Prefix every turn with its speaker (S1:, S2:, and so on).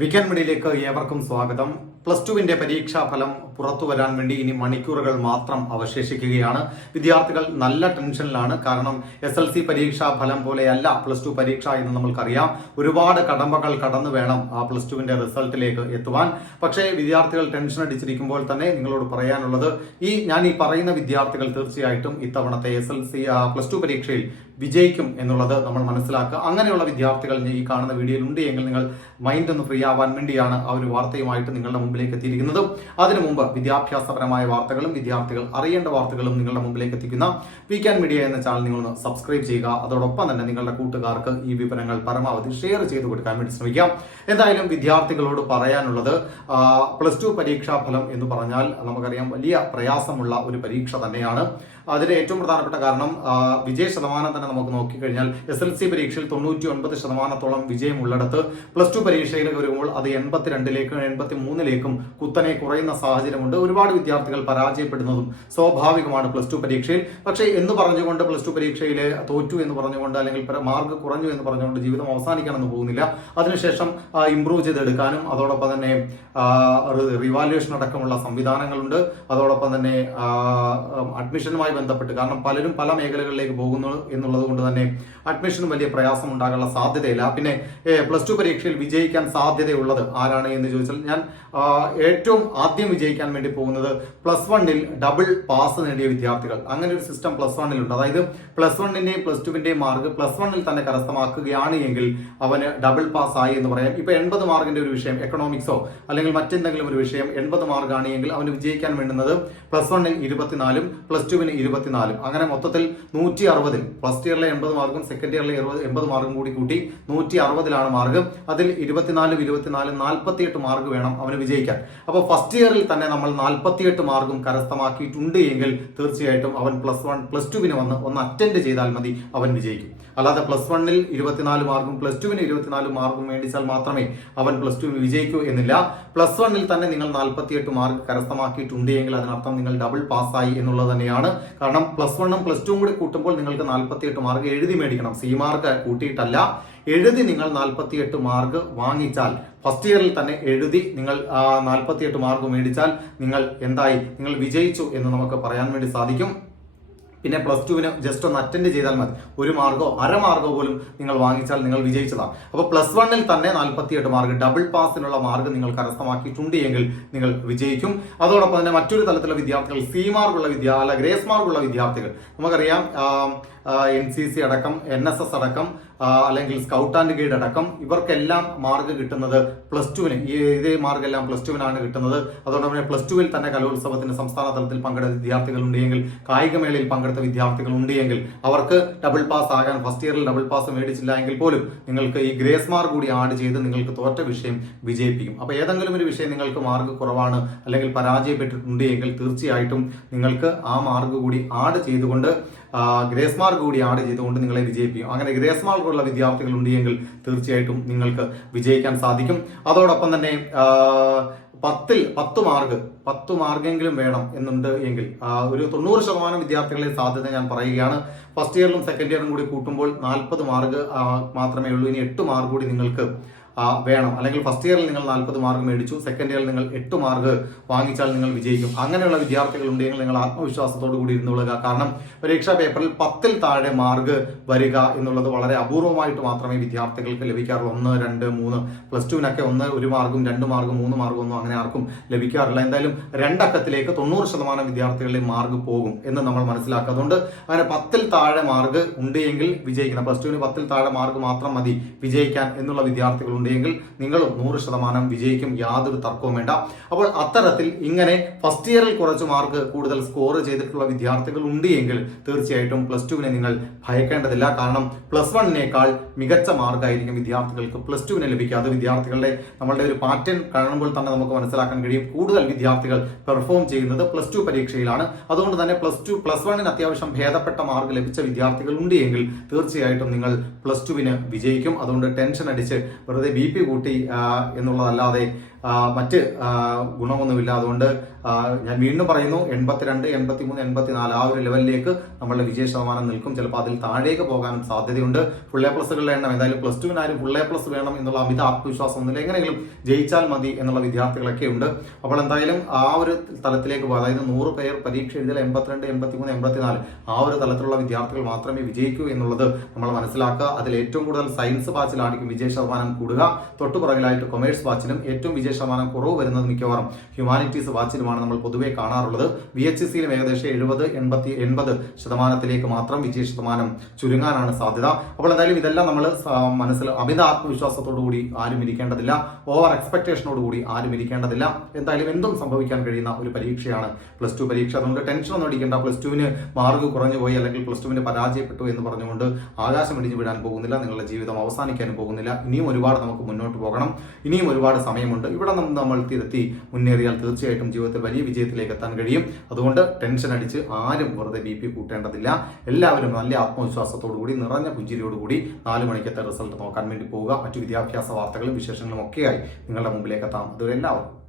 S1: Weekend മീഡിയയിലേക്ക് ഏവർക്കും സ്വാഗതം. പ്ലസ് ടുവിന്റെ പരീക്ഷാ ഫലം പുറത്തു വരാൻ വേണ്ടി ഇനി മണിക്കൂറുകൾ മാത്രം അവശേഷിക്കുകയാണ്. വിദ്യാർത്ഥികൾ നല്ല ടെൻഷനിലാണ്. കാരണം എസ് എൽ സി പരീക്ഷാ ഫലം പോലെയല്ല പ്ലസ് ടു പരീക്ഷ എന്ന് നമ്മൾക്കറിയാം. ഒരുപാട് കടമ്പകൾ കടന്നു വേണം ആ പ്ലസ് ടുവിന്റെ റിസൾട്ടിലേക്ക് എത്തുവാൻ. പക്ഷേ വിദ്യാർത്ഥികൾ ടെൻഷൻ അടിച്ചിരിക്കുമ്പോൾ തന്നെ നിങ്ങളോട് പറയാനുള്ളത് ഈ ഞാൻ ഈ പറയുന്ന വിദ്യാർത്ഥികൾ തീർച്ചയായിട്ടും ഇത്തവണത്തെ S L C plus two പരീക്ഷയിൽ വിജയിക്കും എന്നുള്ളത് നമ്മൾ മനസ്സിലാക്കുക. അങ്ങനെയുള്ള വിദ്യാർത്ഥികൾ ഈ കാണുന്ന വീഡിയോയിൽ ഉണ്ട് എങ്കിൽ നിങ്ങൾ മൈൻഡ് ഒന്ന് ഫ്രീ ആവാൻ വേണ്ടിയാണ് ആ ഒരു വാർത്തയുമായിട്ട് നിങ്ങളുടെ മുമ്പിലേക്ക് എത്തിയിരിക്കുന്നത്. അതിനു മുമ്പ് വിദ്യാഭ്യാസപരമായ വാർത്തകളും വിദ്യാർത്ഥികൾ അറിയേണ്ട വാർത്തകളും നിങ്ങളുടെ മുമ്പിലേക്ക് എത്തിക്കുന്ന വി ക്യാൻ മീഡിയ എന്ന ചാനൽ നിങ്ങളൊന്ന് സബ്സ്ക്രൈബ് ചെയ്യുക. അതോടൊപ്പം തന്നെ നിങ്ങളുടെ കൂട്ടുകാർക്ക് ഈ വിവരങ്ങൾ പരമാവധി ഷെയർ ചെയ്ത് കൊടുക്കാൻ വേണ്ടി ശ്രമിക്കാം. എന്തായാലും വിദ്യാർത്ഥികളോട് പറയാനുള്ളത് പ്ലസ് ടു പരീക്ഷാ ഫലം എന്ന് പറഞ്ഞാൽ നമുക്കറിയാം വലിയ പ്രയാസമുള്ള ഒരു പരീക്ഷ തന്നെയാണ്. അതിന്റെ ഏറ്റവും പ്രധാനപ്പെട്ട കാരണം വിജയ ശതമാനം തന്നെ നമുക്ക് നോക്കിക്കഴിഞ്ഞാൽ എസ് എൽ സി പരീക്ഷയിൽ തൊണ്ണൂറ്റി ഒൻപത് ശതമാനത്തോളം വിജയം ഉള്ളിടത്ത്. പ്ലസ് ടു പരീക്ഷയിലേക്ക് വരുമ്പോൾ അത് എൺപത്തിരണ്ടിലേക്കും എൺപത്തി മൂന്നിലേക്കും കുത്തനെ കുറയുന്ന സാഹചര്യമുണ്ട്. ഒരുപാട് വിദ്യാർത്ഥികൾ പരാജയപ്പെടുന്നതും സ്വാഭാവികമാണ് പ്ലസ് ടു പരീക്ഷയിൽ. പക്ഷേ എന്ന് പറഞ്ഞുകൊണ്ട് പ്ലസ് ടു പരീക്ഷയിൽ തോറ്റു എന്ന് പറഞ്ഞുകൊണ്ട് അല്ലെങ്കിൽ മാർക്ക് കുറഞ്ഞു എന്ന് പറഞ്ഞുകൊണ്ട് ജീവിതം അവസാനിക്കാനൊന്നും പോകുന്നില്ല. അതിനുശേഷം ഇംപ്രൂവ് ചെയ്തെടുക്കാനും അതോടൊപ്പം തന്നെ റിവാലുവേഷൻ അടക്കമുള്ള സംവിധാനങ്ങളുണ്ട്. അതോടൊപ്പം തന്നെ ആ, അഡ്മിഷനുമായി ബന്ധപ്പെട്ട് കാരണം പലരും പല മേഖലകളിലേക്ക് പോകുന്നു എന്നുള്ളത് കൊണ്ട് തന്നെ അഡ്മിഷനും വലിയ പ്രയാസം ഉണ്ടാകാനുള്ള സാധ്യതയില്ല. പിന്നെ പ്ലസ് ടു പരീക്ഷയിൽ വിജയിക്കാൻ സാധ്യതയുള്ളത് ആരാണ് എന്ന് ചോദിച്ചാൽ ഞാൻ ഏറ്റവും ആദ്യം വിജയിക്കാൻ വേണ്ടി പോകുന്നത് പ്ലസ് വണ്ണിൽ ഡബിൾ പാസ് നേടിയ വിദ്യാർത്ഥികൾ. അങ്ങനെ ഒരു സിസ്റ്റം പ്ലസ് വണ്ണിലുണ്ട്. അതായത് പ്ലസ് വണ്ണിന്റെയും പ്ലസ് ടുവിന്റെയും മാർക്ക് പ്ലസ് വണ്ണിൽ തന്നെ കരസ്ഥമാക്കുകയാണ് എങ്കിൽ അവന് ഡബിൾ പാസ് ആയി എന്ന് പറയാം. ഇപ്പൊ എൺപത് മാർക്കിന്റെ ഒരു വിഷയം എക്കണോമിക്സോ അല്ലെങ്കിൽ മറ്റെന്തെങ്കിലും ഒരു വിഷയം എൺപത് മാർക്കാണ് എങ്കിൽ അവന് വിജയിക്കാൻ വേണ്ടുന്നത് പ്ലസ് വണ്ണിൽ ഇരുപത്തിനാലും പ്ലസ് ടുവിന് ഇരുപത്തിനാലും. അങ്ങനെ മൊത്തത്തിൽ നൂറ്റി അറുപതിൽ ഫസ്റ്റ് ഇയറിലെ എൺപത് മാർക്കും സെക്കൻഡ് ഇയറിലെ എൺപത് മാർക്കും കൂടി കൂട്ടി നൂറ്റി അറുപതിലാണ് മാർക്ക്. അതിൽ ഇരുപത്തിനാലും ഇരുപത്തിനാലും നാൽപ്പത്തിയെട്ട് മാർക്ക് വേണം അവന് വിജയിക്കാൻ. അപ്പോൾ ഫസ്റ്റ് ഇയറിൽ തന്നെ നമ്മൾ നാൽപ്പത്തിയെട്ട് മാർക്കും കരസ്ഥമാക്കിയിട്ടുണ്ട് എങ്കിൽ തീർച്ചയായിട്ടും അവൻ പ്ലസ് വൺ പ്ലസ് ടുവിന് വന്ന് ഒന്ന് അറ്റൻഡ് ചെയ്താൽ മതി അവൻ വിജയിക്കും. അല്ലാതെ പ്ലസ് വണ്ണിൽ ഇരുപത്തിനാല് മാർക്കും പ്ലസ് ടുവിന് ഇരുപത്തിനാല് മാർക്കും മേടിച്ചാൽ മാത്രമേ അവൻ പ്ലസ് ടുവിന് വിജയിക്കൂ എന്നില്ല. പ്ലസ് വണ്ണിൽ തന്നെ നിങ്ങൾ നാൽപ്പത്തിയെട്ട് മാർക്ക് കരസ്ഥമാക്കിയിട്ടുണ്ട് എങ്കിൽ അതിനർത്ഥം നിങ്ങൾ ഡബിൾ പാസ്സായി എന്നുള്ളത് തന്നെയാണ്. കാരണം പ്ലസ് വണ്ണും പ്ലസ് ടുവും കൂടി കൂട്ടുമ്പോൾ നിങ്ങൾക്ക് നാൽപ്പത്തി എട്ട് മാർക്ക് എഴുതി മേടിക്കണം. സി മാർക്ക് കൂട്ടിയിട്ടല്ല. എഴുതി നിങ്ങൾ നാൽപ്പത്തി എട്ട് മാർക്ക് വാങ്ങിച്ചാൽ ഫസ്റ്റ് ഇയറിൽ തന്നെ എഴുതി നിങ്ങൾ നാൽപ്പത്തി എട്ട് മാർക്ക് മേടിച്ചാൽ നിങ്ങൾ എന്തായി? നിങ്ങൾ വിജയിച്ചു എന്ന് നമുക്ക് പറയാൻ വേണ്ടി സാധിക്കും. പിന്നെ പ്ലസ് ടുവിന് ജസ്റ്റ് ഒന്ന് അറ്റൻഡ് ചെയ്താൽ മതി. ഒരു മാർഗോ അര മാർക്കോ പോലും നിങ്ങൾ വാങ്ങിച്ചാൽ നിങ്ങൾ വിജയിച്ചതാണ് അപ്പോൾ പ്ലസ് വണ്ണിൽ തന്നെ നാൽപ്പത്തിയെട്ട് മാർക്ക് ഡബിൾ പാസിനുള്ള മാർക്ക് നിങ്ങൾ കരസ്ഥമാക്കിയിട്ടുണ്ട് എങ്കിൽ നിങ്ങൾ വിജയിക്കും. അതോടൊപ്പം തന്നെ മറ്റൊരു തലത്തിലുള്ള വിദ്യാർത്ഥികൾ സി മാർക്കുള്ള വിദ്യാ അല്ല ഗ്രേസ് മാർക്കുള്ള വിദ്യാർത്ഥികൾ. നമുക്കറിയാം എൻ സി സി അടക്കം എൻ എസ് എസ് അടക്കം അല്ലെങ്കിൽ സ്കൗട്ട് ആൻഡ് ഗൈഡ് അടക്കം ഇവർക്കെല്ലാം മാർക്ക് കിട്ടുന്നത് പ്ലസ് ടുവിന് ഈ ഇതേ മാർക്ക് എല്ലാം പ്ലസ് ടുവിനാണ് കിട്ടുന്നത്. അതുകൊണ്ട് തന്നെ പ്ലസ് ടുവിൽ തന്നെ കലോത്സവത്തിന് സംസ്ഥാന തലത്തിൽ പങ്കെടുത്ത വിദ്യാർത്ഥികൾ ഉണ്ടെങ്കിൽ കായികമേളയിൽ പങ്കെടുത്ത വിദ്യാർത്ഥികൾ ഉണ്ടെങ്കിൽ അവർക്ക് ഡബിൾ പാസ് ആകാൻ ഫസ്റ്റ് ഇയറിൽ ഡബിൾ പാസ് മേടിച്ചില്ല എങ്കിൽ പോലും നിങ്ങൾക്ക് ഈ ഗ്രേസ് മാർക്ക് കൂടി ആഡ് ചെയ്ത് നിങ്ങൾക്ക് തോറ്റ വിഷയം വിജയിപ്പിക്കും. അപ്പോൾ ഏതെങ്കിലും ഒരു വിഷയം നിങ്ങൾക്ക് മാർക്ക് കുറവാണ് അല്ലെങ്കിൽ പരാജയപ്പെട്ടിട്ടുണ്ട് എങ്കിൽ തീർച്ചയായിട്ടും നിങ്ങൾക്ക് ആ മാർക്ക് കൂടി ആഡ് ചെയ്തുകൊണ്ട് ഗ്രേസ് മാർക്ക് കൂടി ആഡ് ചെയ്തുകൊണ്ട് നിങ്ങളെ വിജയിപ്പിക്കും. അങ്ങനെ ഗ്രേസ് മാർക്കുള്ള വിദ്യാർത്ഥികൾ ഉണ്ടെങ്കിൽ തീർച്ചയായിട്ടും നിങ്ങൾക്ക് വിജയിക്കാൻ സാധിക്കും. അതോടൊപ്പം തന്നെ പത്തിൽ പത്ത് മാർക്ക് പത്ത് മാർക്കെങ്കിലും വേണം എന്നുണ്ട് എങ്കിൽ ഒരു തൊണ്ണൂറ് ശതമാനം വിദ്യാർത്ഥികളെ സാധ്യത ഞാൻ പറയുകയാണ്. ഫസ്റ്റ് ഇയറിലും സെക്കൻഡ് ഇയറും കൂടി കൂട്ടുമ്പോൾ നാൽപ്പത് മാർക്ക് മാത്രമേ ഉള്ളൂ. ഇനി എട്ട് മാർക്ക് കൂടി നിങ്ങൾക്ക് വേണം. അല്ലെങ്കിൽ ഫസ്റ്റ് ഇയറിൽ നിങ്ങൾ നാൽപ്പത് മാർക്ക് മേടിച്ചു സെക്കൻഡ് ഇയറിൽ നിങ്ങൾ എട്ട് മാർക്ക് വാങ്ങിച്ചാൽ നിങ്ങൾ വിജയിക്കും. അങ്ങനെയുള്ള വിദ്യാർത്ഥികൾ ഉണ്ടെങ്കിൽ നിങ്ങൾ ആത്മവിശ്വാസത്തോടു കൂടി ഇരുന്നുകൊള്ളുക കാരണം പരീക്ഷാ പേപ്പറിൽ പത്തിൽ താഴെ മാർക്ക് വരിക എന്നുള്ളത് വളരെ അപൂർവമായിട്ട് മാത്രമേ വിദ്യാർത്ഥികൾക്ക് ലഭിക്കാറുള്ളൂ. ഒന്ന് രണ്ട് മൂന്ന് പ്ലസ് ടുവിനൊക്കെ ഒന്ന് ഒരു മാർക്കും രണ്ട് മാർക്കും മൂന്ന് മാർക്കും ഒന്നും അങ്ങനെ ആർക്കും ലഭിക്കാറില്ല. എന്തായാലും രണ്ടക്കത്തിലേക്ക് തൊണ്ണൂറ് ശതമാനം വിദ്യാർത്ഥികളുടെ മാർക്ക് പോകും എന്ന് നമ്മൾ മനസ്സിലാക്കുക. അതുകൊണ്ട് അങ്ങനെ പത്തിൽ താഴെ മാർക്ക് ഉണ്ട് എങ്കിൽ വിജയിക്കണം പ്ലസ് ടുവിന് പത്തിൽ താഴെ മാർക്ക് മാത്രം മതി വിജയിക്കാൻ എന്നുള്ള വിദ്യാർത്ഥികൾ ഉണ്ടെങ്കിൽ നിങ്ങളും നൂറ് ശതമാനം വിജയിക്കും. യാതൊരു തർക്കവും വേണ്ട. അപ്പോൾ അത്തരത്തിൽ ഇങ്ങനെ ഫസ്റ്റ് ഇയറിൽ കുറച്ച് മാർക്ക് കൂടുതൽ സ്കോർ ചെയ്തിട്ടുള്ള വിദ്യാർത്ഥികൾ ഉണ്ട് എങ്കിൽ തീർച്ചയായിട്ടും പ്ലസ് ടുവിനെ നിങ്ങൾ ഭയക്കേണ്ടതില്ല. കാരണം പ്ലസ് വണ്ണിനേക്കാൾ മികച്ച മാർക്കായിരിക്കും വിദ്യാർത്ഥികൾക്ക്. പ്ലസ് ടുവിനെ ലഭിക്കുക. അത് വിദ്യാർത്ഥികളുടെ നമ്മളുടെ ഒരു പാറ്റേൺ കാണുമ്പോൾ തന്നെ നമുക്ക് മനസ്സിലാക്കാൻ കഴിയും. കൂടുതൽ വിദ്യാർത്ഥികൾ പെർഫോം ചെയ്യുന്നത് പ്ലസ് ടു പരീക്ഷയിലാണ്. അതുകൊണ്ട് തന്നെ പ്ലസ് ടു പ്ലസ് വണ്ണിന് അത്യാവശ്യം ഭേദപ്പെട്ട മാർക്ക് ലഭിച്ച വിദ്യാർത്ഥികൾ ഉണ്ട് എങ്കിൽ തീർച്ചയായിട്ടും നിങ്ങൾ പ്ലസ് ടുവിന് വിജയിക്കും. അതുകൊണ്ട് ടെൻഷൻ അടിച്ച് വെറുതെ ബി പി കൂട്ടി എന്നുള്ളതല്ലാതെ മറ്റ് ഗുണമൊന്നുമില്ല. അതുകൊണ്ട് ഞാൻ വീണ്ടും പറയുന്നു എൺപത്തിരണ്ട് എൺപത്തി മൂന്ന് എൺപത്തിനാല് ആ ഒരു ലെവലിലേക്ക് നമ്മളുടെ വിജയ ശതമാനം നിൽക്കും. ചിലപ്പോൾ അതിൽ താഴേക്ക് പോകാനും സാധ്യതയുണ്ട്. ഫുൾ എ പ്ലസുകളുടെ എണ്ണം എന്തായാലും പ്ലസ് ടുവിനായാലും ഫുൾ എ പ്ലസ് വേണം എന്നുള്ള അമിത ആത്മവിശ്വാസം ഒന്നുമില്ല. എങ്ങനെയെങ്കിലും ജയിച്ചാൽ മതി എന്നുള്ള വിദ്യാർത്ഥികളൊക്കെ ഉണ്ട്. അപ്പോൾ എന്തായാലും ആ ഒരു തലത്തിലേക്ക് പോകാം. അതായത് നൂറ് പേർ പരീക്ഷ എഴുതിയാൽ എൺപത്തിരണ്ട് എൺപത്തി മൂന്ന് എൺപത്തിനാല് ആ ഒരു തലത്തിലുള്ള വിദ്യാർത്ഥികൾ മാത്രമേ വിജയിക്കൂ എന്നുള്ളത് നമ്മൾ മനസ്സിലാക്കുക. അതിൽ ഏറ്റവും കൂടുതൽ സയൻസ് ബാച്ചിലായിരിക്കും വിജയ ശതമാനം കൂടുക. തൊട്ടുപുറകിലായിട്ട് കൊമേഴ്സ് ബാച്ചിലും ഏറ്റവും വിജയ ശതമാനം കുറവ് വരുന്നത് മിക്കവാറും ഹ്യൂമാനിറ്റീസ് വാച്ചിലുമാണ് നമ്മൾ പൊതുവെ കാണാറുള്ളത്. വി എച്ച് സിയിലും ഏകദേശം എഴുപത് എൺപത്തി എൺപത് ശതമാനത്തിലേക്ക് മാത്രം വിജയ ശതമാനം ചുരുങ്ങാനാണ് സാധ്യത. അപ്പോൾ എന്തായാലും ഇതെല്ലാം നമ്മൾ മനസ്സിൽ അമിത ആത്മവിശ്വാസത്തോടു കൂടി ആരും ഇരിക്കേണ്ടതില്ല. ഓവർ എക്സ്പെക്ടേഷനോട് കൂടി ആരും ഇരിക്കേണ്ടതില്ല. എന്തായാലും എന്തും സംഭവിക്കാൻ കഴിയുന്ന ഒരു പരീക്ഷയാണ്. പ്ലസ് ടു പരീക്ഷ. അതുകൊണ്ട് ടെൻഷൻ ഒന്നും അടിക്കേണ്ട. പ്ലസ് ടുവിന് മാർക്ക് കുറഞ്ഞു പോയി അല്ലെങ്കിൽ പ്ലസ് ടുവിന് പരാജയപ്പെട്ടു എന്ന് പറഞ്ഞുകൊണ്ട് ആകാശം ഇടിഞ്ഞു വിടാൻ പോകുന്നില്ല. നിങ്ങളുടെ ജീവിതം അവസാനിക്കാനും പോകുന്നില്ല. ഇനിയും ഒരുപാട് നമുക്ക് മുന്നോട്ട് പോകണം. ഇനിയും ഒരുപാട് സമയമുണ്ട്. ഇവിടെ നിന്ന് നമ്മൾ തിരുത്തി മുന്നേറിയാൽ തീർച്ചയായിട്ടും ജീവിതത്തിൽ വലിയ വിജയത്തിലേക്ക് എത്താൻ കഴിയും. അതുകൊണ്ട് ടെൻഷൻ അടിച്ച് ആരും വെറുതെ ബി പി കൂട്ടേണ്ടതില്ല. എല്ലാവരും നല്ല ആത്മവിശ്വാസത്തോടു കൂടി നിറഞ്ഞ പുഞ്ചിരിയോടുകൂടി നാല് മണിക്കത്തെ റിസൾട്ട് നോക്കാൻ വേണ്ടി പോവുക. മറ്റു വിദ്യാഭ്യാസ വാർത്തകളും വിശേഷങ്ങളും ഒക്കെയായി നിങ്ങളുടെ മുമ്പിലേക്ക് എത്താം. അതുവരെ എല്ലാവർക്കും ബൈ